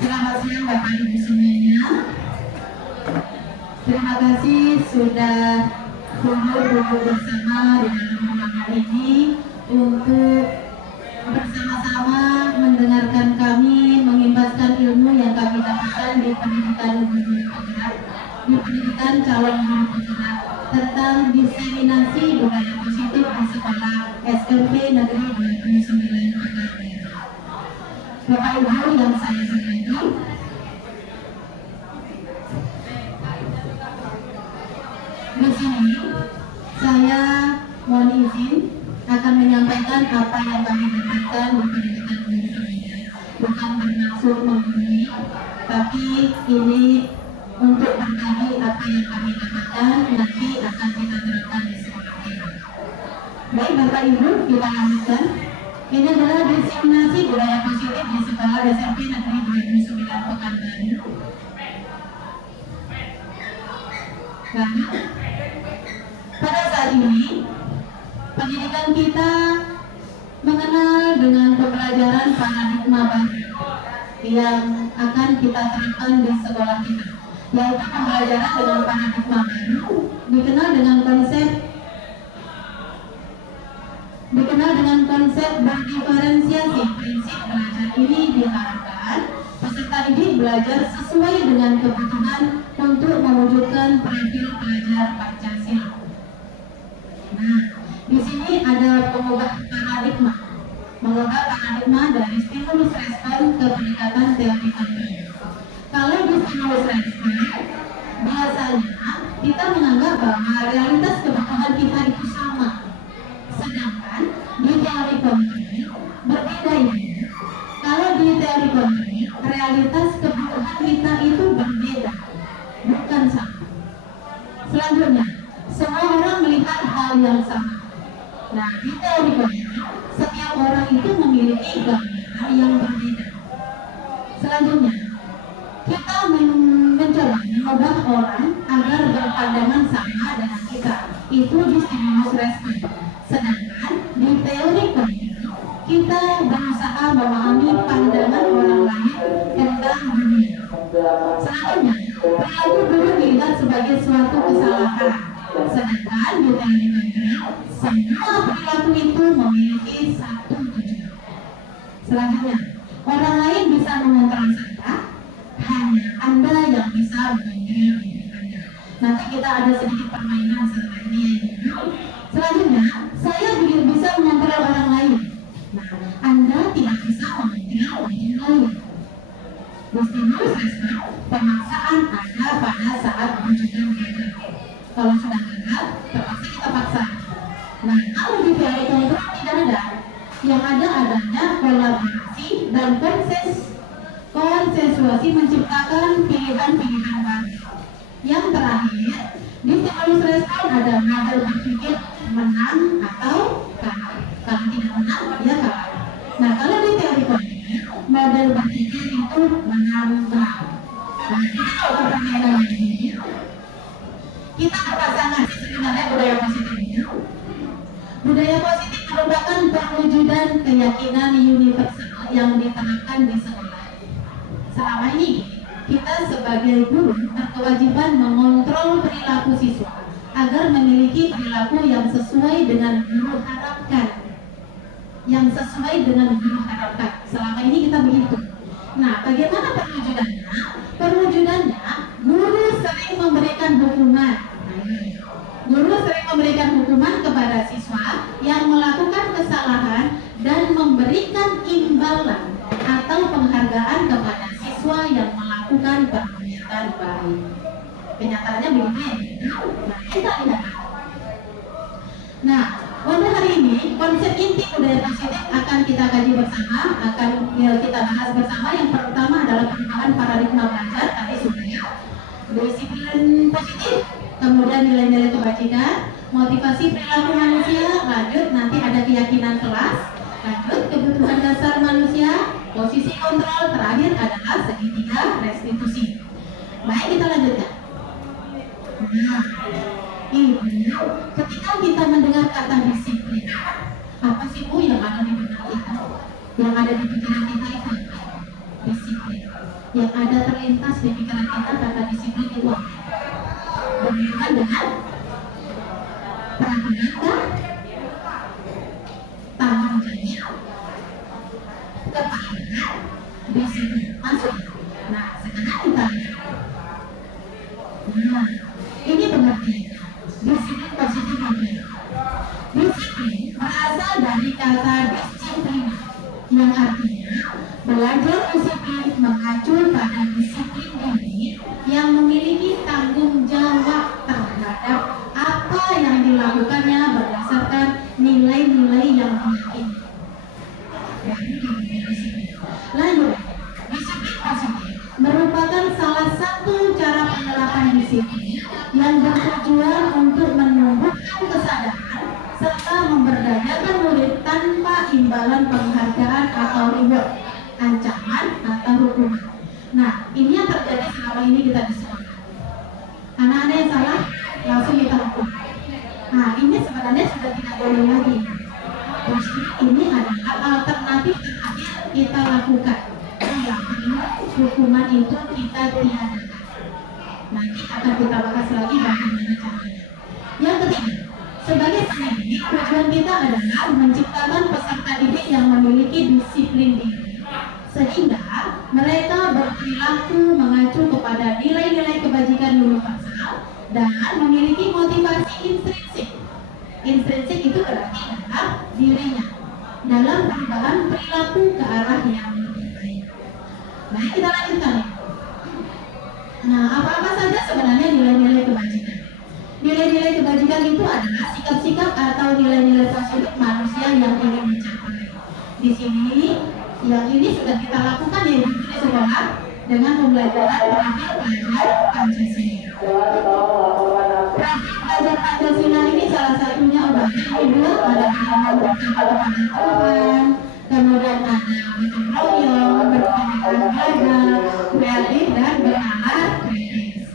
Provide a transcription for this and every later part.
Selamat siang Bapak Ibu semuanya. Terima kasih sudah kumpul bersama di dalam ruangan ini untuk bersama-sama mendengarkan kami mengimbaskan ilmu yang kami dapatkan di pendidikan guru penggerak, di pendidikan calon guru penggerak tentang diseminasi budaya positif di sekolah SMP Negeri 29 Pekanbaru. Bapak Ibu yang saya hormati, di sini saya mohon izin akan menyampaikan apa yang kami dapatkan di pendidikan guru penggerak. Bukan bermaksud menggurui, tapi ini untuk berbagi apa yang kami dapatkan nanti akan kita terapkan di sekolah kita. Baik Bapak Ibu, kita lanjutkan. Ini adalah diseminasi budaya positif di sekolah SMP Negeri 29 Pekanbaru. Lalu, pada saat ini pendidikan kita mengenal dengan pembelajaran paradigma baru yang akan kita terapkan di sekolah kita, yaitu pembelajaran dengan paradigma baru dikenal dengan konsep berdiferensiasi. Prinsip belajar ini diharapkan peserta didik belajar sesuai dengan kebutuhan untuk mewujudkan profil pelajar Pancasila. Nah, di sini ada mengubah paradigma dari stimulus respon ke pendekatan teori konten. Kalau di stimulus respon, biasanya kita menganggap bahwa realitas kebutuhan kita itu sama. Sedangkan di teori konten berbeda ya. Kalau di teori konten, realitas kebutuhan kita itu berbeda, bukan sama. Selanjutnya, semua orang melihat hal yang sama. Nah, di teori konten, setiap orang itu memiliki gambaran yang berbeda. Selanjutnya, kita mencoba mengubah orang agar berpandangan sama dengan kita. Itu di stimulus respon. Sedangkan di teori konten, kita berusaha memahami pandangan orang lain tentang dunia. Selanjutnya, perilaku dulu dilihat sebagai suatu kesalahan. Sedangkan di teori konten, semua perilaku itu memiliki satu tujuan. Selanjutnya, orang lain bisa mengontrol Anda, hanya Anda yang bisa mengontrol diri Anda. Nanti kita ada sedikit permainan setelah ini. Selanjutnya, saya bisa mengontrol orang lain. Nah, Anda tidak bisa mengontrol orang lain. Di stimulus respon, pemaksaan ada pada saat wujudkan gagal. Kalau sudah gagal, terpaksa kita paksa. Nah, kalau di teori kontrol tidak ada. Yang ada adanya kolaborasi dan konsensuasi menciptakan pilihan-pilihan baru. Yang terakhir, di stimulus respon ada model berpikir menang atau kalah. Kalau tidak menang, dia kalah. Nah, kalau di teori konten, model berpikir itu menang kalah. Nah, kita tahu pertanyaan ini. Kita berpasangan sebenarnya budaya positif ini. Budaya positif merupakan perwujudan keyakinan universal yang diterapkan di sekolah. Selama ini, kita sebagai guru berkewajiban mengontrol perilaku siswa agar memiliki perilaku yang sesuai dengan guru harapkan. Selama ini kita begitu. Nah, bagaimana perwujudannya? Perwujudannya, guru sering memberikan hukuman. Kepada siswa yang melakukan kesalahan dan memberikan imbalan atau penghargaan kepada siswa yang melakukan perbuatan baik. Kenyataannya begitu. Nah, kita lihat. Nah, pada hari ini konsep inti budaya positif akan kita kaji bersama, akan kita bahas bersama. Yang pertama adalah perubahan paradigma belajar, tadi sudah ya. Disiplin positif, kemudian nilai-nilai kebajikan, motivasi perilaku manusia, lanjut nanti ada keyakinan kelas, lanjut kebutuhan dasar manusia, posisi kontrol, terakhir adalah segitiga restitusi. Baik, kita lanjutkan. Nah, Ibu, ketika kita mendengar kata disiplin, apa sih Bu yang ada di benak kita? Yang ada di pikiran kita itu disiplin. yang ada terlintas di pikiran kita kata disiplin itu apa? Berhubungan dengan perhatian, tanggung jawab, kepatuhan, disiplin masuk. Nah, sekarang kita lihat. Nah, ini pengertiannya. Disiplin positif itu. Disiplin berasal dari kata disiplin, yang artinya belajar disiplin mengacu pada disiplin diri yang memiliki tanggung jawab terhadap apa yang dilakukannya berdasarkan nilai-nilai yang diyakini. Lanjut, disiplin positif merupakan salah satu cara penerapan disiplin yang bertujuan untuk menumbuhkan kesadaran serta memberdayakan murid tanpa imbalan penghargaan atau reward, ancaman atau hukuman. Nah, ini yang terjadi selama ini kita di sekolah. Anak-anak yang salah langsung kita hukum. Nah, ini sebenarnya sudah tidak boleh lagi. Terus ini adalah alternatif terakhir kita lakukan. Yang kedua, hukuman itu kita tiadakan. Nanti akan kita bahas lagi bagaimana caranya. Yang ketiga, sebagai pendidik, tujuan kita adalah menciptakan peserta didik yang memiliki disiplin diri, sehingga mereka berperilaku mengacu kepada nilai-nilai kebajikan universal dan memiliki motivasi intrinsik. Intrinsik itu berarti dalam dirinya, dalam perubahan perilaku ke arah yang lebih baik. Baik, kita lanjutkan ya. Nah, apa-apa saja sebenarnya nilai-nilai kebajikan? Nilai-nilai kebajikan itu adalah sikap-sikap atau nilai-nilai positif manusia yang ingin mencapai. Di sini, yang ini sudah kita lakukan ya di sekolah dengan pembelajaran profil pelajar Pancasila. Profil pelajar Pancasila ini salah satunya ibu ada halaman pertama kepada Tuhan, kemudian ada gotong royong, berkegiatan belajar, kreatif dan bernalar kritis.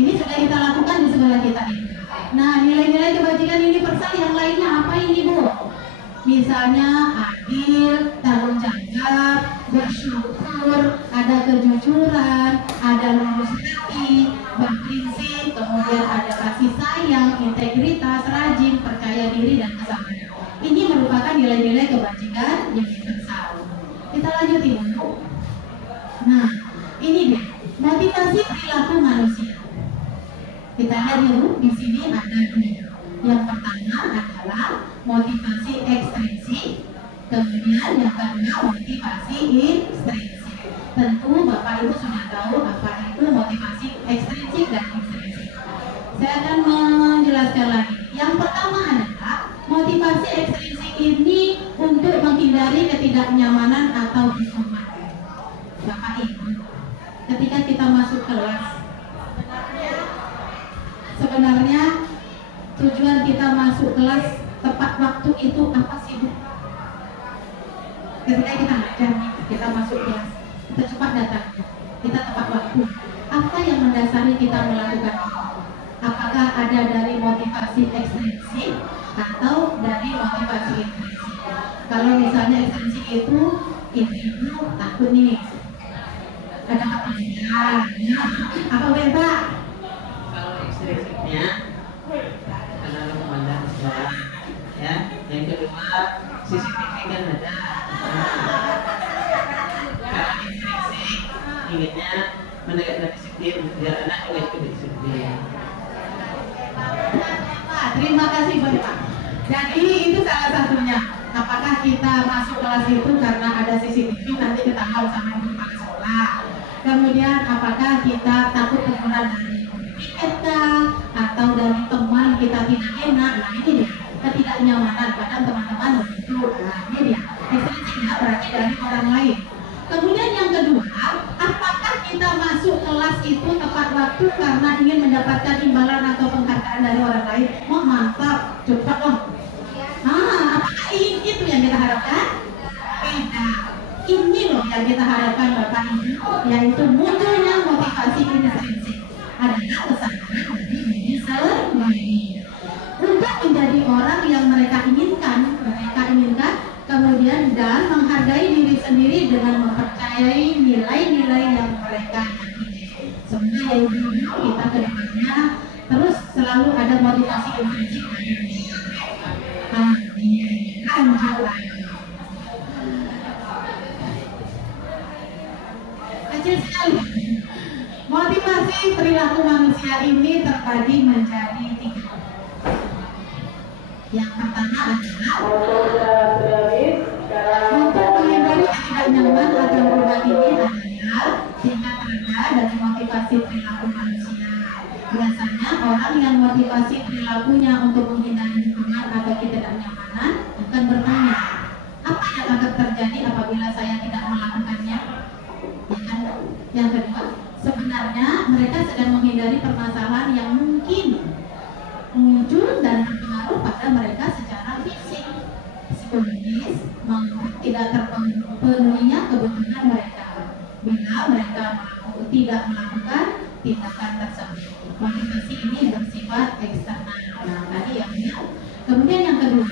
Ini sudah kita lakukan di sekolah kita ini. Nah, nilai-nilai kebajikan universal yang lainnya apa ini, Bu? Misalnya adil, tanggung jawab, bersyukur, ada kejujuran, ada lurus hati, berprinsip, kemudian ada kasih sayang, integritas, rajin, percaya diri, dan kesabaran. Ini merupakan nilai-nilai kebajikan universal. Kita lanjutin, Bu. Nah, ini dia motivasi perilaku manusia. Kita lihat dulu di sini ada dua. Yang pertama adalah motivasi ekstrinsik, kemudian yang kedua motivasi intrinsik. Tentu Bapak Ibu sudah tahu apa itu motivasi ekstrinsik dan intrinsik. Saya akan menjelaskan lagi. Yang pertama adalah motivasi ekstrinsik ini untuk menghindari ketidaknyamanan atau hukuman. Bapak Ibu, ketika kita masuk kelas, sebenarnya tujuan kita masuk kelas tepat waktu itu apa sih, Bu? Ketika kita ngajar, kita masuk kelas, kita cepat datang, kita tepat waktu. Apa yang mendasari kita melakukan itu? Apakah ada dari motivasi ekstrinsik atau dari motivasi intrinsik? Kalau misalnya ekstrinsik itu ibu takut nih, ada pertanyaan, apa Pak? Kalau ekstrinsiknya karena memandang sejarah, ya. Yang kedua CCTV kan ada. Kalau intrinsik inginnya menegakkan disiplin biar anak juga ikut disiplin. Terima kasih Bapak. Jadi itu salah satunya. Apakah kita masuk kelas itu karena ada CCTV nanti ketahuan sama ibu kepala sekolah? Kemudian apakah kita takut teguran dari PK atau dari teman kita tidak enak? Nah ini dia ketidaknyamanan, kadang teman-teman begitu. Nah ini dia ekstrinsiknya berarti dari orang lain. Kemudian yang kedua, apakah kita masuk kelas itu tepat waktu karena ingin mendapatkan imbalan atau penghargaan dari orang lain? Wah mantap, cepat loh. Apakah itu yang kita harapkan? Tidak. Ini loh yang kita harapkan Bapak Ibu, yaitu munculnya motivasi intrinsik adalah kesadaran dari diri sendiri untuk menjadi orang yang mereka inginkan, kemudian dan menghargai diri sendiri dengan mempercayai nilai-nilai yang mereka ibu-ibu kita ke depannya terus selalu ada motivasi intrinsik dari lanjut lagi. Kecil sekali. Motivasi perilaku manusia ini terbagi menjadi 3. Yang pertama adalah untuk menghindari ketidaknyamanan atau perubahan ini adalah tingkat rendah dari motivasi perilaku manusia. Biasanya orang yang motivasi perilakunya untuk menghindari lingkungan atau ketidaknyamanan akan bertanya, apa yang akan terjadi apabila saya tidak melakukannya? Ya kan? Yang kedua, sebenarnya mereka sedang menghindari permasalahan yang mungkin muncul dan berpengaruh pada mereka secara fisik, psikologis, tidak terpenuhinya kebutuhan mereka bila mereka tidak melakukan tindakan tersebut. Motivasi ini bersifat eksternal. Nah, tadi yang ini. Kemudian yang kedua,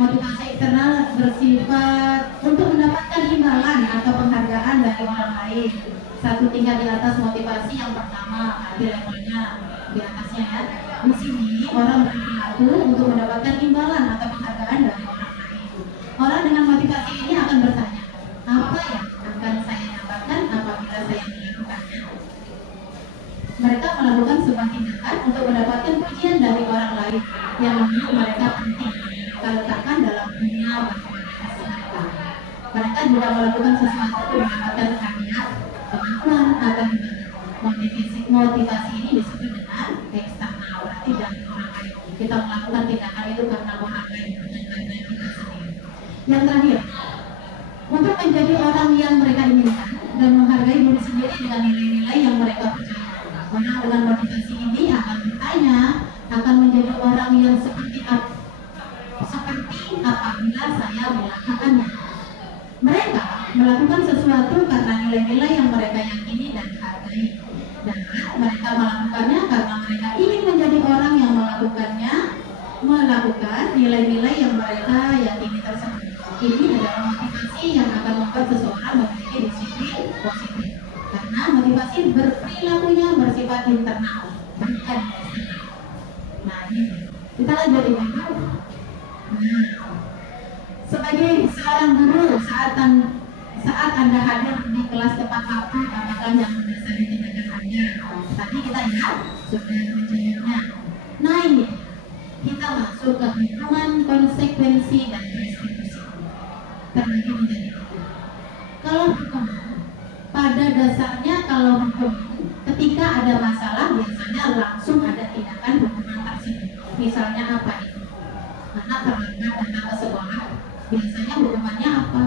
motivasi eksternal bersifat untuk mendapatkan imbalan atau penghargaan dari orang lain. Satu tingkat di atas motivasi yang pertama, di levelnya di atasnya ya. Di sini orang berperilaku untuk mendapatkan imbalan atau penghargaan dari orang lain. Orang dengan motivasi ini akan bertanya, apa yang akan saya dapatkan apabila saya melakukannya? Mereka melakukan sebuah tindakan untuk mendapatkan pujian dari orang lain yang menurut mereka penting. Mereka letakkan dalam dunia berkualitas mereka. Mereka juga melakukan sesuatu untuk mendapatkan hadiah, pengakuan atau motivasi ini disebut dengan eksternal, berarti dari orang lain. Kita melakukan tindakan itu karena orang lain, bukan karena kita sendiri. Yang terakhir, untuk menjadi orang yang mereka inginkan dan menghargai diri sendiri dengan nilai-nilai yang mereka percaya. Orang dengan motivasi ini akan bertanya, akan menjadi orang yang seperti apabila saya melakukannya. Mereka melakukan sesuatu karena nilai-nilai yang mereka yakini dan hargai. Dan mereka melakukannya karena mereka ingin menjadi orang yang melakukan nilai-nilai yang mereka yakini tersebut. Ini adalah motivasi yang akan membuat seseorang memiliki disiplin positif. Karena motivasi berperilakunya bersifat internal, bukan eksternal. Nah, ini kita lanjut ini. Nah, sebagai seorang guru, saat Anda hadir di kelas tepat waktu, apakah yang mendasari tindakan Anda? Tadi kita lihat sudah menjawabnya. Nah, ini kita masuk ke hitungan konsekuensi dan restitusi. Terbagi menjadi 3. Kalau hukum, pada dasarnya kalau hukum, ketika ada masalah biasanya langsung ada tindakan hukuman tersebut. Misalnya apa itu? Anak terlambat datang ke sekolah, biasanya hukumannya apa?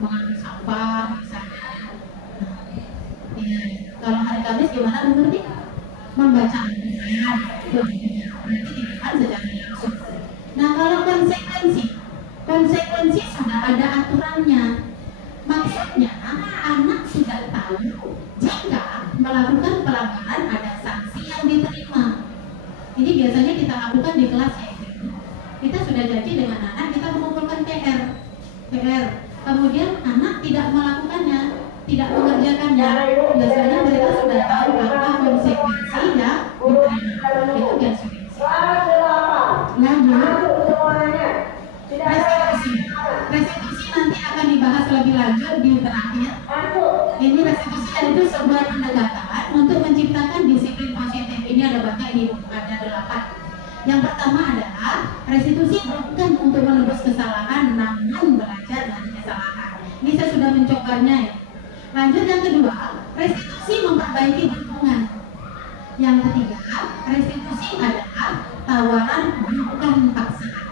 Mengambil sampah misalnya. Ya, kalau hari Kamis gimana mengerti? Membaca Al-Quran, berarti tindakan secara langsung. Nah, kalau konsekuensi sudah ada aturannya. Maksudnya anak sudah tahu jika melakukan pelanggaran ada sanksi yang diterima. Ini biasanya kita lakukan di kelas ya. Kita sudah janji dengan anak, kita mengumpulkan PR. Kemudian anak tidak melakukannya, tidak mengerjakannya. Biasanya mereka sudah tahu apa konsekuensi yang diterima. Itu konsekuensi. Lanjut. Restitusi nanti akan dibahas lebih lanjut di terakhir. Ini restitusi itu sebuah pendekatan untuk menciptakan disiplin positif. Ini ada banyak, ini ada 8. Yang pertama adalah restitusi bukan untuk menebus kesalahan, namun belajar dari kesalahan. Ini saya sudah mencobanya ya. Lanjut yang kedua, restitusi memperbaiki hubungan. Yang ketiga, restitusi adalah tawaran bukan paksaan.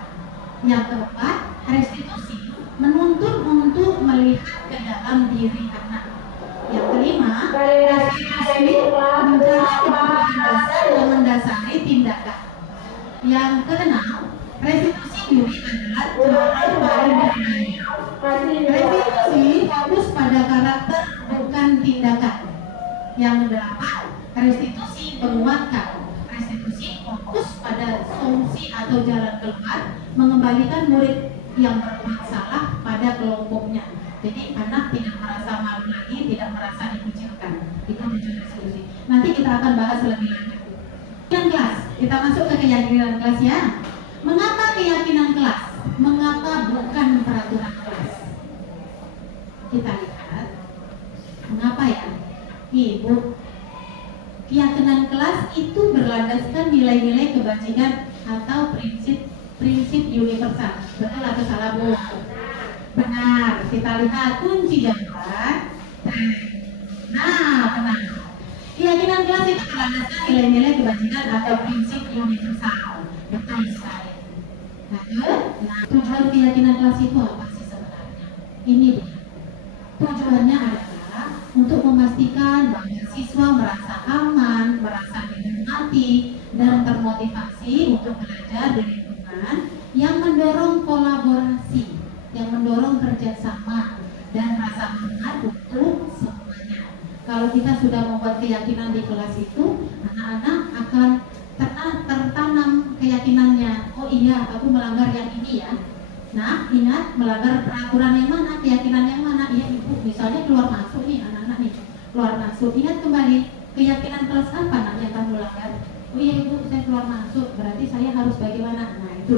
Yang keempat, restitusi menuntut untuk melihat ke dalam diri anak. Yang kelima, restitusi mencari kebutuhan dasar yang mendasari tindakan. Yang keenam, restitusi diri adalah cara paling bernilai. Restitusi fokus pada karakter bukan tindakan. Yang kedelapan, restitusi menguatkan. Restitusi fokus pada solusi atau jalan keluar, mengembalikan murid yang berbuat salah pada kelompoknya. Jadi anak tidak merasa malu lagi, tidak merasa dikucilkan. Itu tujuan restitusi. Nanti akan bahas lebih lanjut. Keyakinan kelas, kita masuk ke keyakinan kelas ya. Mengapa keyakinan kelas? Mengapa bukan peraturan kelas? Kita lihat, mengapa ya? Ibu, keyakinan kelas itu berlandaskan nilai-nilai kebajikan atau prinsip universal. Betul atau salah, Bu? Benar. Kita lihat kunci jawaban. Nah, benar. Keyakinan kelas itu berlandaskan nilai-nilai kebajikan atau prinsip universal. Betul sekali. Nah, tujuan keyakinan kelas itu apa sih sebenarnya? Ini dia. Tujuannya adalah untuk memastikan bahwa siswa merasa aman, merasa dihormati, dan termotivasi untuk belajar di lingkungan yang mendorong kolaborasi, yang mendorong kerjasama, dan rasa hormat untuk semuanya. Kalau kita sudah membuat keyakinan di kelas itu, anak-anak akan tertanam keyakinannya. Oh iya, aku melanggar yang ini ya. Nah, ingat, melanggar peraturan yang mana, keyakinan yang mana. Iya ibu, misalnya keluar masuk nih anak-anak nih, keluar masuk. Ingat kembali, keyakinan kelas apa nak yang kamu langgar? Oh iya ibu, saya keluar masuk, berarti saya harus bagaimana? Nah itu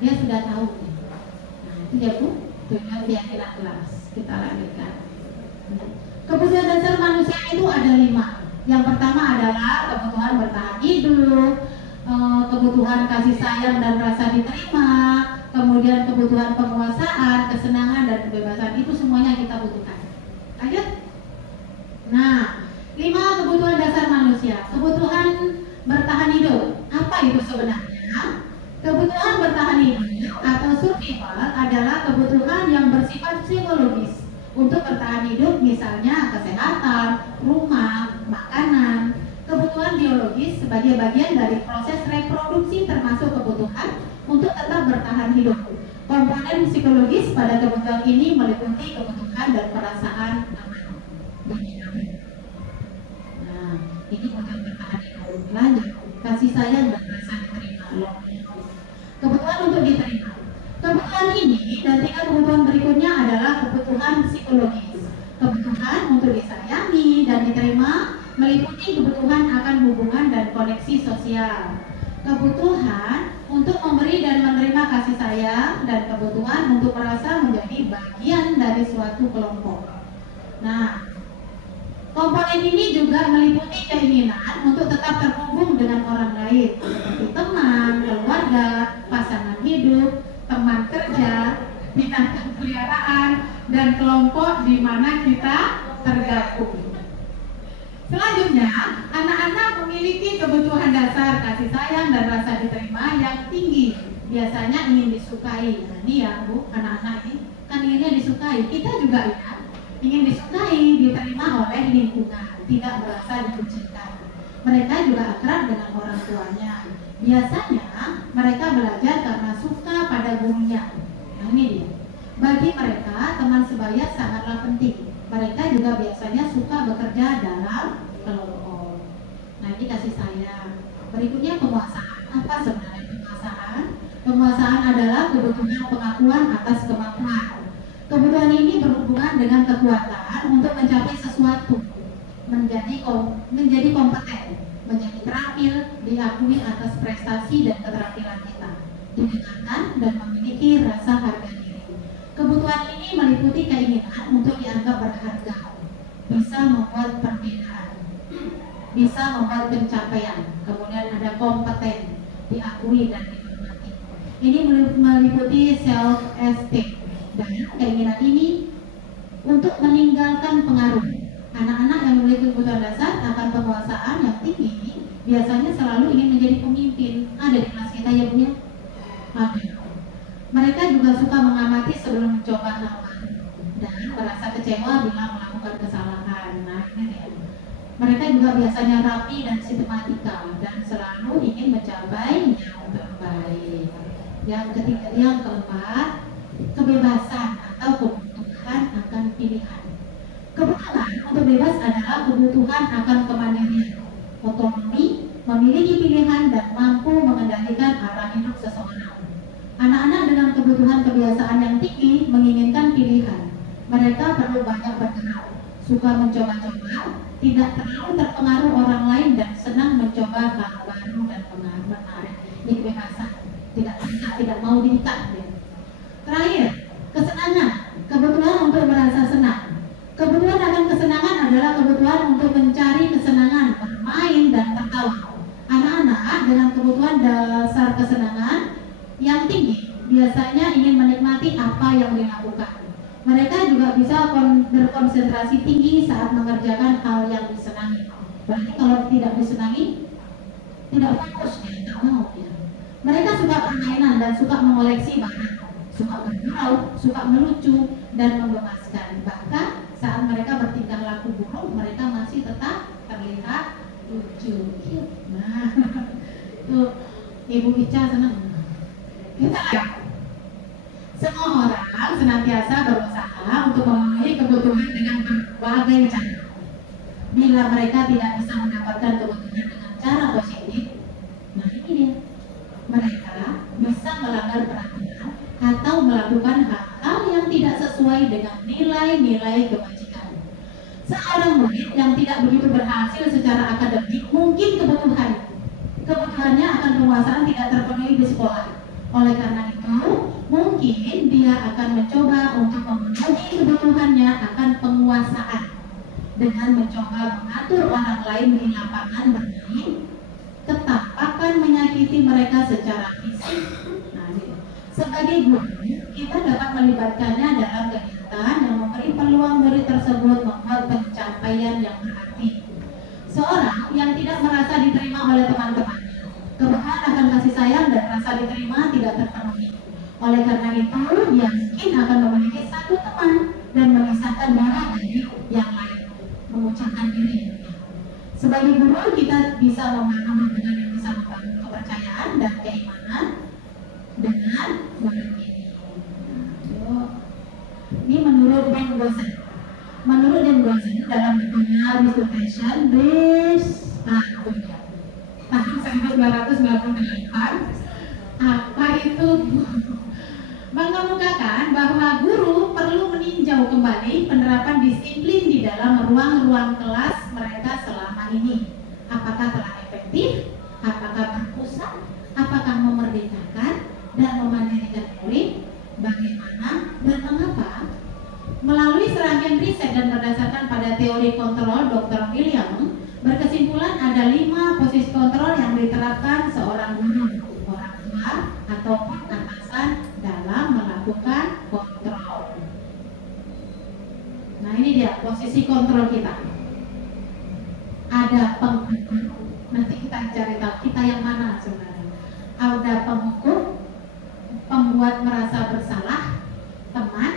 dia sudah tahu. Nah itu ya bu, tujuan keyakinan kelas. Kita lanjutkan. Kebutuhan dasar manusia itu ada 5. Yang pertama adalah kebutuhan bertahan hidup, kebutuhan kasih sayang dan rasa diterima, kemudian kebutuhan penguasaan, kesenangan dan kebebasan. Itu semuanya kita butuhkan. Lanjut. Nah, 5 kebutuhan dasar manusia. Kebutuhan bertahan hidup. Apa itu sebenarnya? Kebutuhan bertahan hidup atau survival adalah kebutuhan yang bersifat psikologis untuk bertahan hidup, misalnya kesehatan, rumah, makanan. Kebutuhan biologis sebagai bagian dari proses reproduksi termasuk kebutuhan untuk tetap bertahan hidup. Komponen psikologis pada kebutuhan ini meliputi kebutuhan dan perasaan aman. Nah, ini kebutuhan bertahan hidup. Lanjut, kasih sayang dan rasa diterima. Kebutuhan untuk diterima. Kebutuhan ini dan 3 kebutuhan berikutnya adalah kebutuhan psikologis. Kebutuhan untuk disayangi dan diterima meliputi kebutuhan akan hubungan dan koneksi sosial. Kebutuhan untuk memberi dan menerima kasih sayang dan kebutuhan untuk merasa menjadi bagian dari suatu kelompok. Nah, komponen ini juga meliputi keinginan untuk tetap terhubung dengan orang lain, seperti teman, keluarga, pasangan hidup, teman kerja, binatang peliharaan, dan kelompok di mana kita tergabung. Selanjutnya, anak-anak memiliki kebutuhan dasar kasih sayang dan rasa diterima yang tinggi. Biasanya ingin disukai. Nah, ini ya Bu, anak-anak ini kan inginnya disukai. Kita juga ya, ingin disukai, diterima oleh lingkungan, tidak merasa dikucilkan. Mereka juga akrab dengan orang tuanya. Biasanya mereka belajar karena suka pada gurunya. Nah ini dia. Bagi mereka, teman sebaya sangatlah penting. Mereka juga biasanya suka bekerja dalam kelompok. Nah ini kasih sayang. Berikutnya penguasaan. Apa sebenarnya penguasaan? Penguasaan adalah kebutuhan pengakuan atas kemampuan. Kebutuhan ini berhubungan dengan kekuatan untuk mencapai sesuatu, menjadi kompeten, menjadi terampil, diakui atas prestasi dan keterampilan kita, didengarkan dan memiliki rasa harga diri. Kebutuhan ini meliputi keinginan untuk dianggap berharga, bisa membuat perbedaan, bisa membuat pencapaian, kemudian ada kompeten, diakui dan dihormati. Ini meliputi self-esteem. Dan keinginan ini untuk meninggalkan pengaruh. Anak-anak yang memiliki kebutuhan dasar akan penguasaan yang tinggi biasanya selalu ingin menjadi pemimpin. Ada di kelas kita ya Bu ya? Ada. Mereka juga suka mengamati sebelum mencoba hal baru dan merasa kecewa bila melakukan kesalahan. Nah ini dia. Mereka juga biasanya rapi dan sistematika dan selalu ingin mencapai yang terbaik. Yang keempat, kebebasan atau kebutuhan akan pilihan. Kebutuhan untuk bebas adalah kebutuhan akan kemandirian, otonomi, memiliki pilihan dan mampu mengendalikan arah hidup seseorang. Anak-anak dengan kebutuhan kebiasaan yang tinggi menginginkan pilihan. Mereka perlu banyak bergerak, suka mencoba-coba, tidak terlalu terpengaruh orang lain dan senang mencoba hal baru dan menarik. Ini kebebasan, tidak mau diikat. Terakhir, kesenangan, kebutuhan untuk merasa senang. Kebutuhan akan kesenangan adalah kebutuhan untuk mencari kesenangan, bermain dan tertawa. Anak-anak dengan kebutuhan dasar kesenangan yang tinggi biasanya ingin menikmati apa yang dilakukan. Mereka juga bisa berkonsentrasi tinggi saat mengerjakan hal yang disenangi. Berarti kalau tidak disenangi, tidak fokus, tidak mau. Mereka suka permainan dan suka mengoleksi barang, suka bergurau, suka melucu dan menggemaskan. Bahkan saat mereka bertingkah laku buruk, mereka masih tetap terlihat lucu. Nah, itu Ibu Ica senang. Kita semua orang senantiasa berusaha untuk memenuhi kebutuhan dengan berbagai cara. Bila mereka tidak bisa mendapatkan kebutuhan dengan cara positif, nah ini dia, mereka bisa melanggar peraturan atau melakukan hal-hal yang tidak sesuai dengan nilai-nilai kebajikan. Seorang murid yang tidak begitu berhasil secara akademik, mungkin kebutuhannya akan penguasaan tidak terpenuhi di sekolah. Oleh karena itu, mungkin dia akan mencoba untuk memenuhi kebutuhannya akan penguasaan dengan mencoba mengatur orang lain di lapangan bermain, tetap akan menyakiti mereka secara fisik. Nah, sebagai guru, kita dapat melibatkannya dalam kegiatan yang memberi peluang murid tersebut membuat pencapaian yang berarti. Seorang yang tidak merasa diterima oleh teman-temannya, kebutuhan akan kasih sayang dan rasa diterima tidak terpenuhi. Oleh karena itu, dia mungkin akan memiliki satu teman dan memisahkan diri dari yang lain, mengucapkan diri. Sebagai guru, kita bisa membangun hubungan yang bisa membangun kepercayaan dan keimanan dengan murid ini. Ini menurut Dan Gosen. Menurut Dan Gosen dalam bukunya Dissertation tahun 1998, apa itu mengemukakan bahwa guru perlu meninjau kembali penerapan disiplin di dalam ruang-ruang kelas mereka selama ini. Apakah telah efektif? Apakah berpusat? Apakah memerdekakan dan memandirikan murid? Bagaimana dan mengapa? Melalui serangkaian riset dan berdasarkan pada teori kontrol Dr. William, berkesimpulan ada 5 posisi kontrol yang diterapkan seorang guru, orang tua ataupun atasan dalam melakukan kontrol. Nah, ini dia posisi kontrol kita. Ada penghukum, nanti kita cari tahu kita yang mana sebenarnya. Ada penghukum, pembuat merasa bersalah, teman,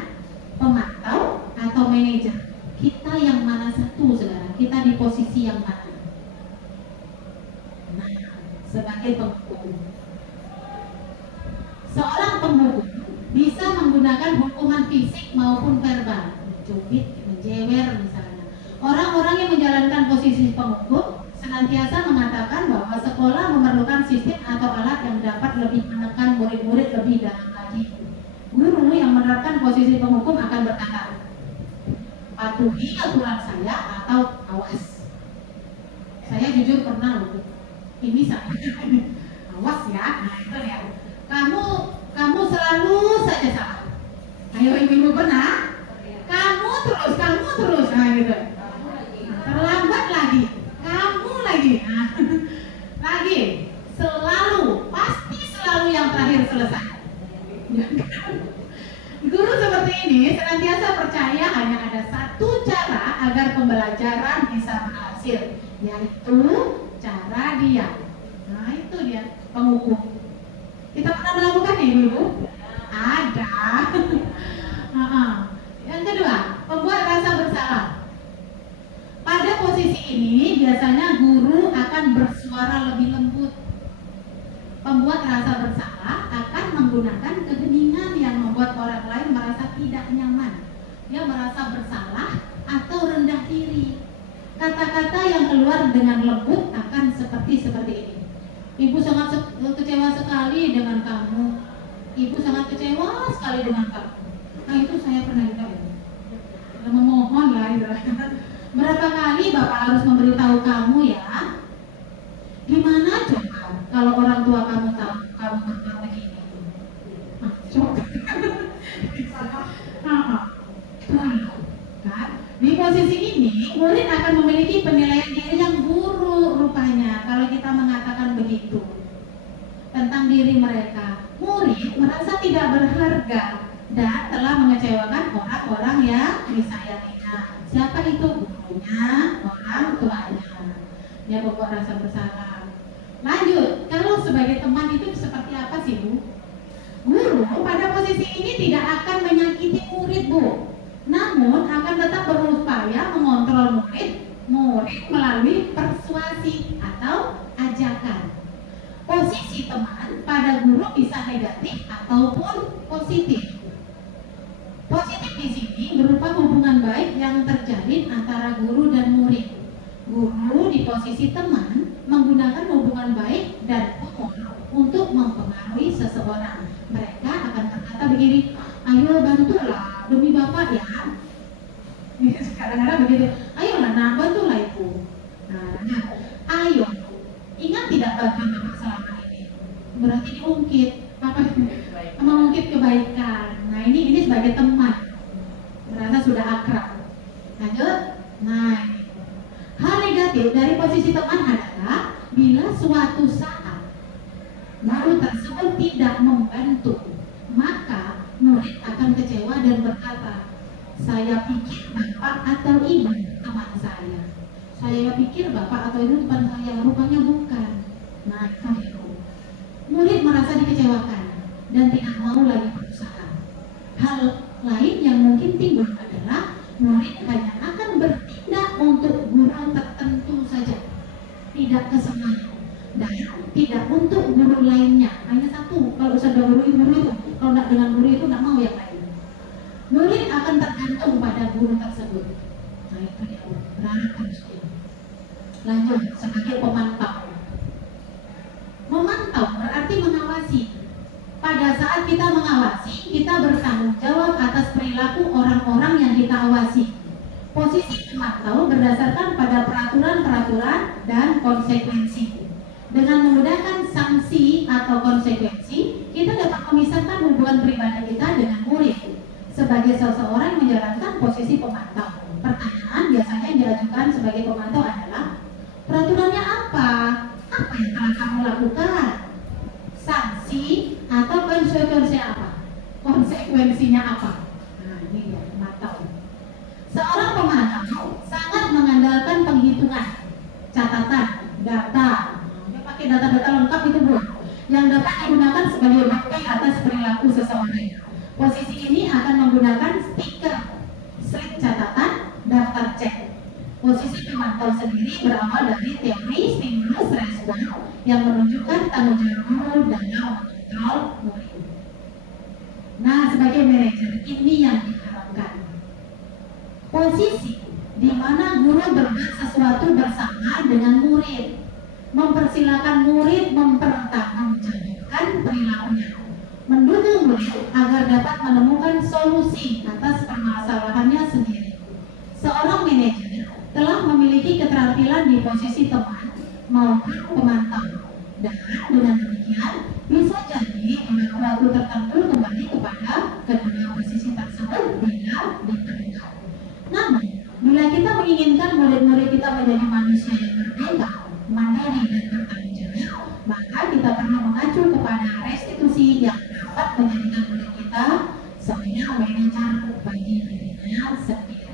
pemantau, atau manajer. Kita yang mana satu, saudara? Kita di posisi yang mana? Nah, sebagai penghukum. Seorang penghukum bisa menggunakan hukuman fisik maupun verbal, mencubit, menjewer misalnya. Orang-orang yang menjalankan posisi penghukum senantiasa mengatakan bahwa sekolah memerlukan sistem atau alat yang dapat lebih menekan murid-murid lebih dalam lagi. Guru yang menerapkan posisi penghukum akan berkata, patuhi aturan saya atau awas. Saya jujur pernah loh, ini saya awas ya. Nah itu ya, kamu selalu saja salah. Ayo ibu pernah? Kamu terus, nah gitu. Terlambat lagi, kamu lagi, nah, lagi, selalu yang terakhir selesai. Guru seperti ini senantiasa percaya hanya ada satu cara agar pembelajaran bisa berhasil, yaitu cara diam. Nah itu dia penghukum. Kita pernah melakukan ini, Ibu? Ada. Yang kedua, pembuat rasa bersalah. Pada posisi ini biasanya guru akan bersuara lebih lembut. Pembuat rasa bersalah akan menggunakan keheningan yang membuat orang lain merasa tidak nyaman. Dia merasa bersalah atau rendah diri. Kata-kata yang keluar dengan lembut akan seperti ini. Ibu sangat kecewa sekali dengan kamu. Ibu sangat kecewa sekali dengan kamu. Nah itu saya pernah juga ya. Memohon lah, Berapa kali Bapak harus memberitahu kamu ya? Gimana coba kalau orang tua kamu tahu kamu berbuat begini? Coba. Kan? Di posisi ini, murid akan memiliki penilaian diri yang buruk rupanya kalau kita mengatakan begitu tentang diri mereka. Murid merasa tidak berharga dan telah mengecewakan orang-orang yang disayanginya. Siapa itu? Gurunya, orang tuanya. Dia membuat rasa bersalah. Lanjut, kalau sebagai teman itu seperti apa sih, Bu? Guru pada posisi ini tidak akan menyakiti murid, Bu, namun akan tetap berupaya mengontrol murid melalui persuasi atau ajakan. Posisi teman pada guru bisa negatif ataupun positif. Positif di sini berupa hubungan baik yang terjalin antara guru dan murid. Guru di posisi teman menggunakan hubungan baik dan umur untuk mempengaruhi seseorang. Mereka akan berkata begini, ayo bantulah demi Bapak ya. Kadang-kadang begitu, ayolah nak bantulah Ibu. Nah, ayo, ingat tidak bantuan Bapak selama ini? Berarti diungkit, apa? Mengungkit kebaikan. Nah ini sebagai teman, merasa sudah akrab. Lanjut, nah ini. Hal negatif dari posisi teman adalah bila suatu saat guru tersebut tidak membantu, maka murid akan kecewa dan berkata, saya pikir Bapak atau Ibu teman saya. Saya pikir Bapak atau Ibu teman saya, rupanya bukan. Nah itu dia. Murid merasa dikecewakan dan tidak mau lagi berusaha. Hal lain yang mungkin timbul adalah murid hanya akan bertindak untuk guru tertentu saja, tidak ke semuanya, dan tidak untuk guru lainnya. Hanya satu, kalau sudah guru itu, kalau tidak dengan guru itu tidak mau yang lain. Murid akan tergantung pada guru tersebut. Nah itu dia, berharap harus dia. Lanjut, sebagai pemantau. Memantau berarti mengawasi. Pada saat kita mengawasi, kita bertanggung jawab atas perilaku orang-orang yang kita awasi. Posisi pemantau berdasarkan pada peraturan-peraturan dan konsekuensi. Dengan menggunakan sanksi atau konsekuensi, kita dapat memisahkan hubungan pribadi kita dengan murid. Sebagai seseorang yang menjalankan posisi pemantau, pertanyaan biasanya yang diajukan sebagai pemantau adalah, peraturannya apa? Apa yang telah kamu lakukan? Sanksi atau konsekuensinya apa? Konsekuensinya apa? Nah ini dia pemantau. Seorang pemantau sangat mengandalkan penghitungan, catatan, data. Dia pakai data-data lengkap itu, Bu, yang dapat digunakan sebagai bukti atas perilaku seseorang. Posisi ini akan menggunakan stiker, slip catatan, daftar cek. Posisi pemantau sendiri berawal dari teori stimulus respon yang menunjukkan tanggung jawab guru dalam mengontrol murid. Nah, sebagai manajer ini yang diharapkan. Posisi di mana guru berbuat sesuatu bersama dengan murid, mempersilakan murid mempertanggungjawabkan perilakunya, mendukung murid agar dapat menemukan solusi atas permasalahannya sendiri. Seorang manajer telah memiliki keterampilan di posisi teman maupun pemantau, dan dengan demikian bisa jadi dengan waktu tertentu kembali kepada kedua posisi tersebut bila diperlukan. Namun, bila kita menginginkan murid-murid kita menjadi manusia yang berbeda, mandiri dan bertanggung jawab, maka kita perlu mengacu kepada restitusi yang dapat menjadikan murid kita sebagai manajer bagi dirinya sendiri,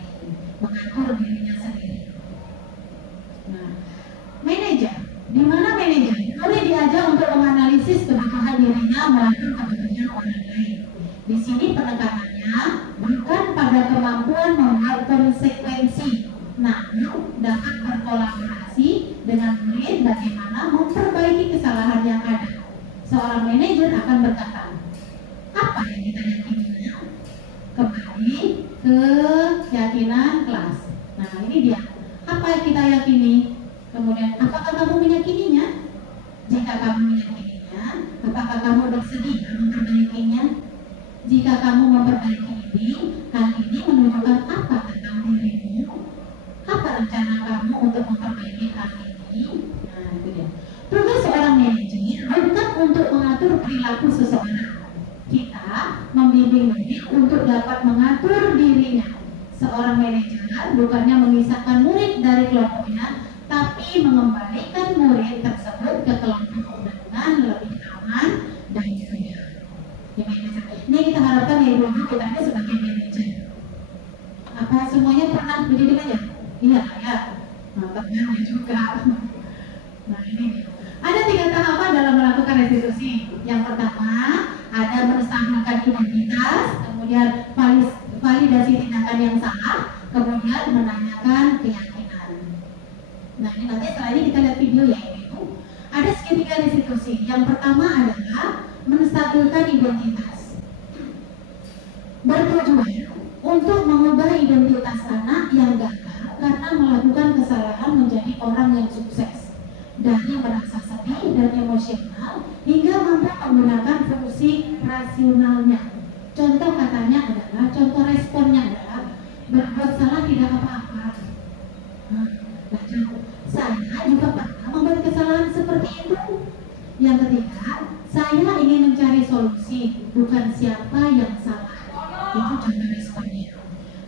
mengatur dirinya sendiri. Nah, manajer, di mana manajer? Murid diajar untuk menganalisis kebutuhan dirinya maupun kebutuhan orang lain. Di sini penekanannya bukan pada kemampuan membuat konsekuensi, namun dapat berkolaborasi dengan murid bagaimana memperbaiki kesalahan yang ada. Seorang manajer akan berkata, apa yang kita yakininya? Kembali ke keyakinan kelas. Nah ini dia, apa yang kita yakini? Kemudian, apakah kamu meyakininya? Jika kamu meyakininya, apakah kamu bersedia memperbaikinya? Jika kamu memperbaiki ini, hal ini menunjukkan apa tentang dirimu? Apa rencana kamu untuk memperbaiki hal ini? Nah, itu dia. Tugas seorang manajer bukan untuk mengatur perilaku seseorang. Kita membimbing murid untuk dapat mengatur dirinya. Seorang manajer bukannya memisahkan murid dari kelompoknya, tapi mengembalikan murid tersebut ke kelompok dengan lebih aman dan mudah. Ya, manajer. Ini kita harapkan ya ibu kita ini sebagai manajer. Apa semuanya pernah menjadi manajer? Iya, ya. Mantapnya juga. Nah, ini ada 3 tahapan dalam melakukan restitusi. Yang pertama, ada menstabilkan identitas, kemudian validasi tindakan yang salah, kemudian menanyakan keyakinan. Nah, ini nanti setelah ini kita lihat video ya itu. Ada segitiga restitusi. Yang pertama adalah menstabilkan identitas. Bertujuan untuk mengubah identitas anak yang gagal karena melakukan kesalahan menjadi orang yang sukses, dari merasa sedih dan emosional hingga mampu menggunakan fungsi rasionalnya. Contoh katanya adalah, contoh responnya adalah berbuat salah tidak apa-apa. Nah, saya juga pernah membuat kesalahan seperti itu. Yang ketiga, saya ingin mencari solusi, bukan siapa yang salah. Itu contoh responnya.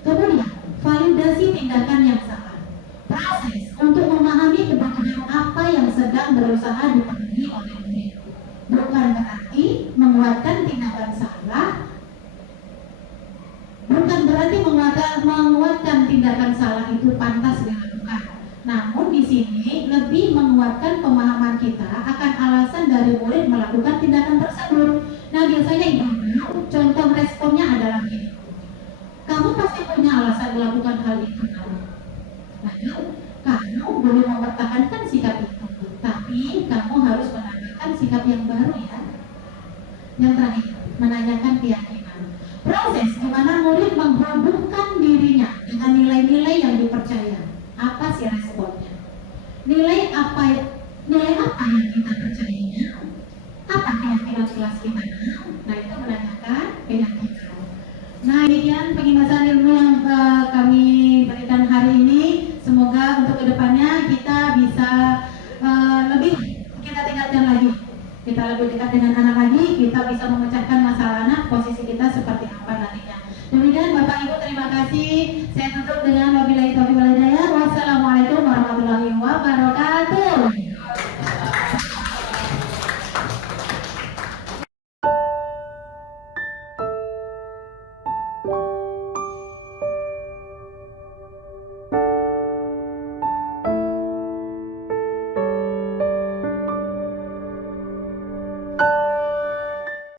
Kemudian, validasi tindakan yang salah. Proses untuk memahami kebutuhan apa yang sedang berusaha dipenuhi oleh murid. Bukan berarti menguatkan tindakan salah. Bukan berarti menguatkan tindakan salah itu pantas dilakukan. Namun di sini lebih menguatkan pemahaman kita akan alasan dari murid melakukan tindakan tersebut. Nah, biasanya ibu contoh responnya adalah gini. Kamu pasti punya alasan melakukan hal itu, lalu kamu boleh mempertahankan sikap itu, tapi kamu harus menanyakan sikap yang baru ya. Yang terakhir, menanyakan keyakinan. Proses di mana murid menghubungkan dirinya dengan nilai-nilai yang dipercaya. Apa sih responnya? Nilai apa yang kita percayanya? Apa keyakinan kelas kita? Nah, itu menanyakan keyakinan. Nah, demikian penjelasan ilmu yang kami berikan hari ini. Semoga untuk kedepannya kita bisa lebih kita tingkatkan lagi. Kita lebih dekat dengan anak lagi, kita bisa memecahkan masalah